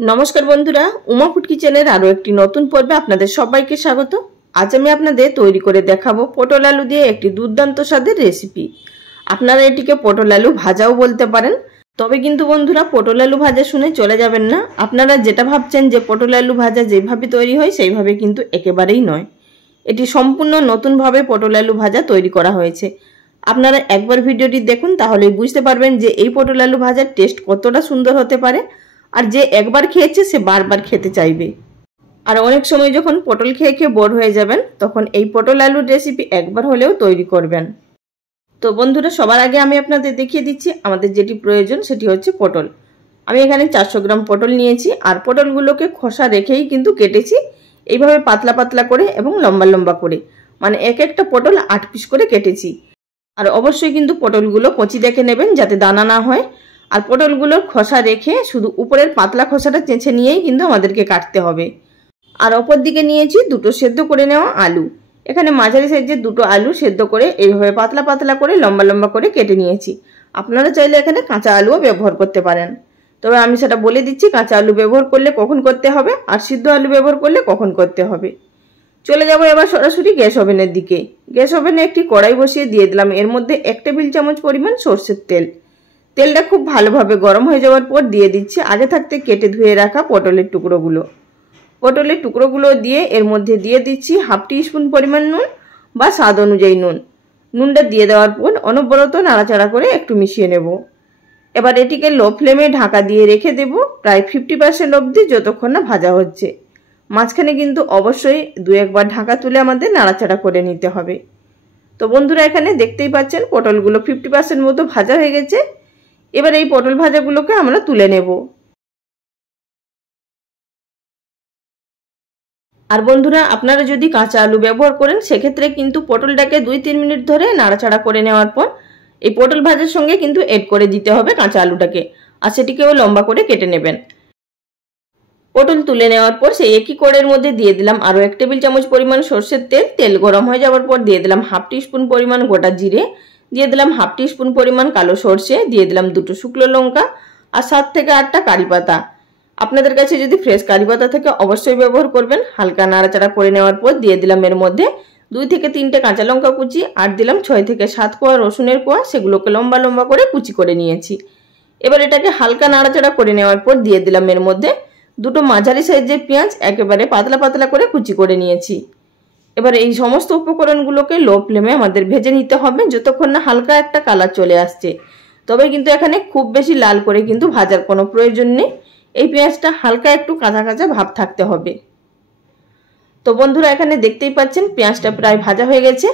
নমস্কার বন্ধুরা, উমা ফুড কিচেনের আরো একটি নতুন পর্বে আপনাদের সবাইকে স্বাগত। আজ আমি আপনাদের তৈরি করে দেখাবো পটল আলু দিয়ে একটি দুর্দান্ত স্বাদের রেসিপি। আপনারা এটিকে পটল আলু ভাজাও বলতে পারেন। তবে কিন্তু বন্ধুরা, পটল আলু ভাজা শুনে চলে যাবেন না। আপনারা যেটা ভাবছেন যে পটল আলু ভাজা যেভাবে তৈরি হয় সেইভাবে কিন্তু একেবারেই নয়। এটি সম্পূর্ণ নতুনভাবে পটল আলু ভাজা তৈরি করা হয়েছে। আপনারা একবার ভিডিওটি দেখুন, তাহলেই বুঝতে পারবেন যে এই পটল আলু ভাজার টেস্ট কতটা সুন্দর হতে পারে। আর যে একবার খেয়েছে সে বারবার খেতে চাইবে। আর অনেক সময় যখন পটল খেয়ে খেয়ে বোর হয়ে যাবেন, তখন এই পটল আলুর রেসিপি একবার হলেও তৈরি করবেন। তো বন্ধুরা, সবার আগে আমি আপনাদের দেখিয়ে দিচ্ছি আমাদের যেটি প্রয়োজন সেটি হচ্ছে পটল। আমি এখানে 400 গ্রাম পটল নিয়েছি। আর পটলগুলোকে খোসা রেখেই কিন্তু কেটেছি, এইভাবে পাতলা পাতলা করে এবং লম্বা লম্বা করে, মানে এক একটা পটল 8 পিস করে কেটেছি। আর অবশ্যই কিন্তু পটলগুলো কচি দেখে নেবেন যাতে দানা না হয়। আর পটলগুলোর খোসা রেখে শুধু উপরের পাতলা খোসাটা চেঁচে নিয়েই কিন্তু আমাদেরকে কাটতে হবে। আর অপর দিকে নিয়েছি দুটো সেদ্ধ করে নেওয়া আলু। এখানে মাঝারি সাইজের দুটো আলু সেদ্ধ করে এইভাবে পাতলা পাতলা করে লম্বা লম্বা করে কেটে নিয়েছি। আপনারা চাইলে এখানে কাঁচা আলুও ব্যবহার করতে পারেন, তবে আমি সেটা বলে দিচ্ছি কাঁচা আলু ব্যবহার করলে কখন করতে হবে আর সিদ্ধ আলু ব্যবহার করলে কখন করতে হবে। চলে যাব এবার সরাসরি গ্যাস ওভেনের দিকে। গ্যাস ওভেনে একটি কড়াই বসিয়ে দিয়ে দিলাম এর মধ্যে 1 টেবিল চামচ পরিমাণ সরষের তেল। তেলটা খুব ভালোভাবে গরম হয়ে যাওয়ার পর দিয়ে দিচ্ছি আগে থাকতে কেটে ধুয়ে রাখা পটলের টুকরোগুলো। পটলের টুকরোগুলো দিয়ে এর মধ্যে দিয়ে দিচ্ছি 1/2 টিস্পুন পরিমাণ নুন বা স্বাদ অনুযায়ী নুন। নুনটা দিয়ে দেওয়ার পর অনবরত নাড়াচাড়া করে একটু মিশিয়ে নেব। এবার এটিকে লো ফ্লেমে ঢাকা দিয়ে রেখে দেব প্রায় 50% অবধি, যতক্ষণ না ভাজা হচ্ছে। মাঝখানে কিন্তু অবশ্যই 2-1 বার ঢাকা তুলে আমাদের নাড়াচাড়া করে নিতে হবে। তো বন্ধুরা, এখানে দেখতেই পাচ্ছেন পটলগুলো 50% মতো ভাজা হয়ে গেছে। এবার এই পটল ভাজাগুলোকে আমরা তুলে নেব। আর বন্ধুরা, আপনারা যদি কাঁচা আলু ব্যবহার করেন সেক্ষেত্রে কিন্তু পটলটাকে 2-3 মিনিট ধরে নাড়াচাড়া করে নেওয়ার পর এই পটল ভাজার সঙ্গে কিন্তু এড করে দিতে হবে কাঁচা আলুটাকে, আর সেটিকেও লম্বা করে কেটে নেবেন। পটল তুলে নেওয়ার পর সেই একই কড়াইয়ের মধ্যে দিয়ে দিলাম আরও 1 টেবিল চামচ পরিমাণ সরষের তেল। তেল গরম হয়ে যাওয়ার পর দিয়ে দিলাম 1/2 টিস্পুন পরিমাণ গোটা জিরে, দিয়ে দিলাম 1/2 টিস্পুন পরিমাণ কালো সর্ষে, দিয়ে দিলাম 2টো শুকনো লঙ্কা আর 7 থেকে 8টা কারি পাতা। আপনাদের কাছে যদি ফ্রেশ কারি পাতা থাকে অবশ্যই ব্যবহার করবেন। হালকা নাড়াচাড়া করে নেওয়ার পর দিয়ে দিলাম এর মধ্যে 2 থেকে 3টে কাঁচা লঙ্কা কুচি আর দিলাম 6 থেকে 7 কোয়া রসুনের কোয়া, সেগুলোকে লম্বা লম্বা করে কুচি করে নিয়েছি। এবার এটাকে হালকা নাড়াচাড়া করে নেওয়ার পর দিয়ে দিলাম এর মধ্যে 2টো মাঝারি সাইজের পেঁয়াজ একেবারে পাতলা পাতলা করে কুচি করে নিয়েছি। এবার এই সমস্ত উপকরণগুলোকে লো ফ্লেমে আমাদের ভেজে নিতে হবে যতক্ষণ না হালকা একটা কালার চলে আসছে। তবে কিন্তু এখানে খুব বেশি লাল করে কিন্তু ভাজার কোনো প্রয়োজন নেই। এই পেঁয়াজটা হালকা একটু কাঁচা কাঁচা ভাব থাকতে হবে। তো বন্ধুরা, এখানে দেখতেই পাচ্ছেন পেঁয়াজটা প্রায় ভাজা হয়ে গেছে।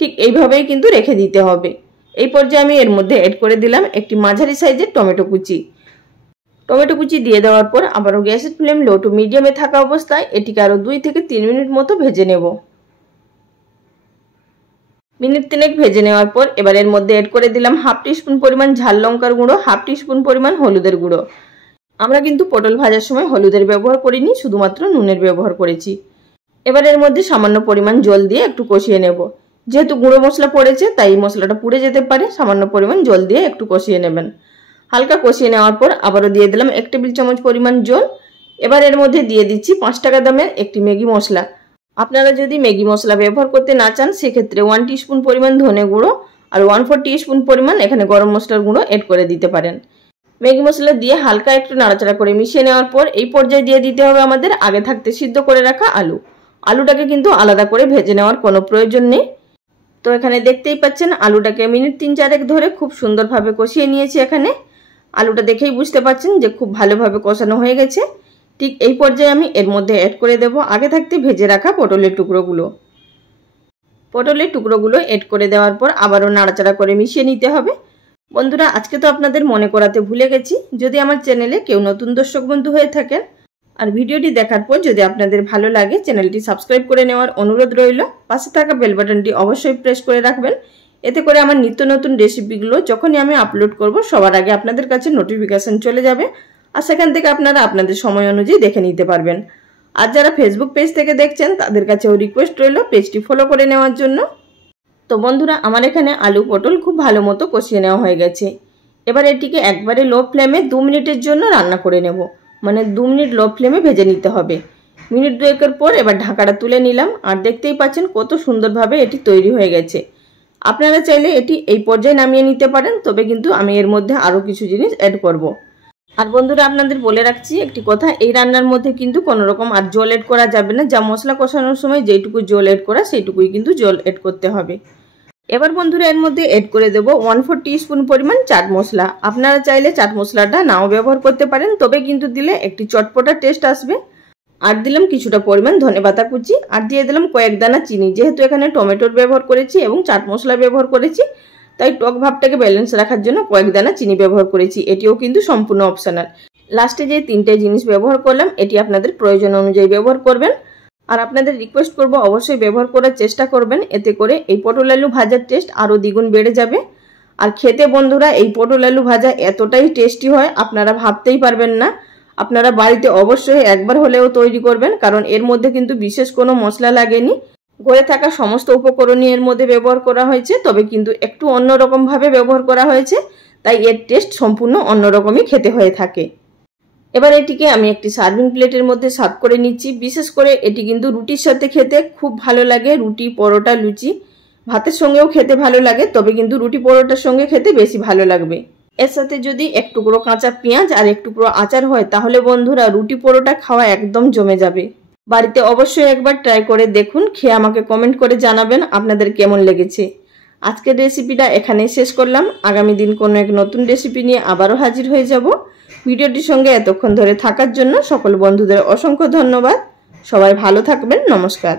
ঠিক এইভাবেই কিন্তু রেখে দিতে হবে। এই পর্যায়ে আমি এর মধ্যে এড করে দিলাম একটি মাঝারি সাইজের টমেটো কুচি। টমেটো কুচি দিয়ে দেওয়ার পর আবারও গ্যাসের ফ্লেম লো টু মিডিয়ামে থাকা অবস্থায় এটিকে আরও 2 থেকে 3 মিনিট মতো ভেজে নেব। মিনিট 3 ভেজে নেওয়ার পর এবার এর মধ্যে এড করে দিলাম 1/2 টিস্পুন পরিমাণ ঝাল লঙ্কার গুঁড়ো, 1/2 টিস্পুন পরিমাণ হলুদের গুঁড়ো। আমরা কিন্তু পটল ভাজার সময় হলুদের ব্যবহার করিনি, শুধুমাত্র নুনের ব্যবহার করেছি। এবার এর মধ্যে সামান্য পরিমাণ জল দিয়ে একটু কষিয়ে নেব। যেহেতু গুঁড়ো মশলা পড়েছে তাই মশলাটা পুড়ে যেতে পারে, সামান্য পরিমাণ জল দিয়ে একটু কষিয়ে নেবেন। হালকা কষিয়ে নেওয়ার পর আবারও দিয়ে দিলাম 1 টেবিল চামচ পরিমাণ জল। এবার এর মধ্যে দিয়ে দিচ্ছি 5 টাকা দামের একটি ম্যাগি মশলা। আপনারা যদি ম্যাগি মশলা ব্যবহার করতে না চান সেক্ষেত্রে 1 টিস্পুন পরিমাণ ধনে গুঁড়ো আর 1/4 টিস্পুন পরিমাণ এখানে গরম মশলার গুঁড়ো এড করে দিতে পারেন। ম্যাগি মশলা দিয়ে হালকা একটু নাড়াচাড়া করে মিশিয়ে নেওয়ার পর এই পর্যায়ে দিয়ে দিতে হবে আমাদের আগে থাকতে সিদ্ধ করে রাখা আলু। আলুটাকে কিন্তু আলাদা করে ভেজে নেওয়ার কোনো প্রয়োজন নেই। তো এখানে দেখতেই পাচ্ছেন আলুটাকে মিনিট 3-4 ধরে খুব সুন্দরভাবে কষিয়ে নিয়েছি। এখানে আলুটা দেখেই বুঝতে পাচ্ছেন যে খুব ভালোভাবে কষানো হয়ে গেছে। ঠিক এই পর্যায়ে আমি এর মধ্যে অ্যাড করে দেব আগে থাকতে ভেজে রাখা পটলের টুকরোগুলো। পটলের টুকরোগুলো অ্যাড করে দেওয়ার পর আবারও নাড়াচাড়া করে মিশিয়ে নিতে হবে। বন্ধুরা, আজকে তো আপনাদের মনে করাতে ভুলে গেছি, যদি আমার চ্যানেলে কেউ নতুন দর্শক বন্ধু হয়ে থাকেন আর ভিডিওটি দেখার পর যদি আপনাদের ভালো লাগে চ্যানেলটি সাবস্ক্রাইব করে নেওয়ার অনুরোধ রইল। পাশে থাকা বেল বাটনটি অবশ্যই প্রেস করে রাখবেন, এতে করে আমার নিত্য নতুন রেসিপিগুলো যখনই আমি আপলোড করব সবার আগে আপনাদের কাছে নোটিফিকেশন চলে যাবে, আর সেখান থেকে আপনারা আপনাদের সময় অনুযায়ী দেখে নিতে পারবেন। আর যারা ফেসবুক পেজ থেকে দেখছেন তাদের কাছেও রিকোয়েস্ট রইল পেজটি ফলো করে নেওয়ার জন্য। তো বন্ধুরা, আমার এখানে আলু পটল খুব ভালো মতো কষিয়ে নেওয়া হয়ে গেছে। এবার এটিকে একবারে লো ফ্লেমে 2 মিনিটের জন্য রান্না করে নেব। মানে 2 মিনিট লো ফ্লেমে ভেজে নিতে হবে। মিনিট 2 পর এবার ঢাকাটা তুলে নিলাম আর দেখতেই পাচ্ছেন কত সুন্দরভাবে এটি তৈরি হয়ে গেছে। আপনারা চাইলে এটি এই পর্যায়ে নামিয়ে নিতে পারেন, তবে কিন্তু আমি এর মধ্যে আরও কিছু জিনিস অ্যাড করব। আর বন্ধুরা আপনাদের বলে রাখছি একটি কথা, এই রান্নার মধ্যে কিন্তু কোনো রকম আর জল এড করা যাবে না। যা মশলা কষানোর সময় যেটুকু জল এড করা সেইটুকুই কিন্তু জল এড করতে হবে। এবার বন্ধুরা এর মধ্যে এড করে দেব 1/4 টিস্পুন পরিমাণ চাট মশলা। আপনারা চাইলে চাট মশলাটা নাও ব্যবহার করতে পারেন, তবে কিন্তু দিলে একটি চটপটা টেস্ট আসবে। আর দিলাম কিছুটা পরিমাণ ধনেপাতা কুচি, আর দিয়ে দিলাম কয়েক দানা চিনি। যেহেতু এখানে টমেটোর ব্যবহার করেছি এবং চাট মশলা ব্যবহার করেছি, তাই টক ভাবটাকে ব্যালেন্স রাখার জন্য কয়েক দানা চিনি ব্যবহার করেছি। এটিও কিন্তু সম্পূর্ণ অপশনাল। লাস্টে যে 3টে জিনিস ব্যবহার করলাম এটি আপনাদের প্রয়োজন অনুযায়ী ব্যবহার করবেন। আর আপনাদের রিকোয়েস্ট করব অবশ্যই ব্যবহার করার চেষ্টা করবেন, এতে করে এই পটল আলু ভাজার টেস্ট আরও দ্বিগুণ বেড়ে যাবে। আর খেতে বন্ধুরা এই পটল আলু ভাজা এতটাই টেস্টি হয় আপনারা ভাবতেই পারবেন না। আপনারা বাড়িতে অবশ্যই একবার হলেও তৈরি করবেন, কারণ এর মধ্যে কিন্তু বিশেষ কোনো মশলা লাগেনি। ঘরে থাকা সমস্ত উপকরণই এর মধ্যে ব্যবহার করা হয়েছে, তবে কিন্তু একটু অন্যরকমভাবে ব্যবহার করা হয়েছে, তাই এর টেস্ট সম্পূর্ণ অন্যরকমই খেতে হয়ে থাকে। এবার এটিকে আমি একটি সার্ভিং প্লেটের মধ্যে সার্ভ করে নিচ্ছি। বিশেষ করে এটি কিন্তু রুটির সাথে খেতে খুব ভালো লাগে। রুটি, পরোটা, লুচি, ভাতের সঙ্গেও খেতে ভালো লাগে, তবে কিন্তু রুটি পরোটার সঙ্গে খেতে বেশি ভালো লাগবে। এর সাথে যদি এক টুকরো কাঁচা পেঁয়াজ আর এক টুকরো আচার হয়, তাহলে বন্ধুরা রুটি পরোটা খাওয়া একদম জমে যাবে। বাড়িতে অবশ্যই একবার ট্রাই করে দেখুন, খেয়ে আমাকে কমেন্ট করে জানাবেন আপনাদের কেমন লেগেছে। আজকের রেসিপিটা এখানেই শেষ করলাম। আগামী দিন কোনো এক নতুন রেসিপি নিয়ে আবারও হাজির হয়ে যাব। ভিডিওটির সঙ্গে এতক্ষণ ধরে থাকার জন্য সকল বন্ধুদের অসংখ্য ধন্যবাদ। সবাই ভালো থাকবেন। নমস্কার।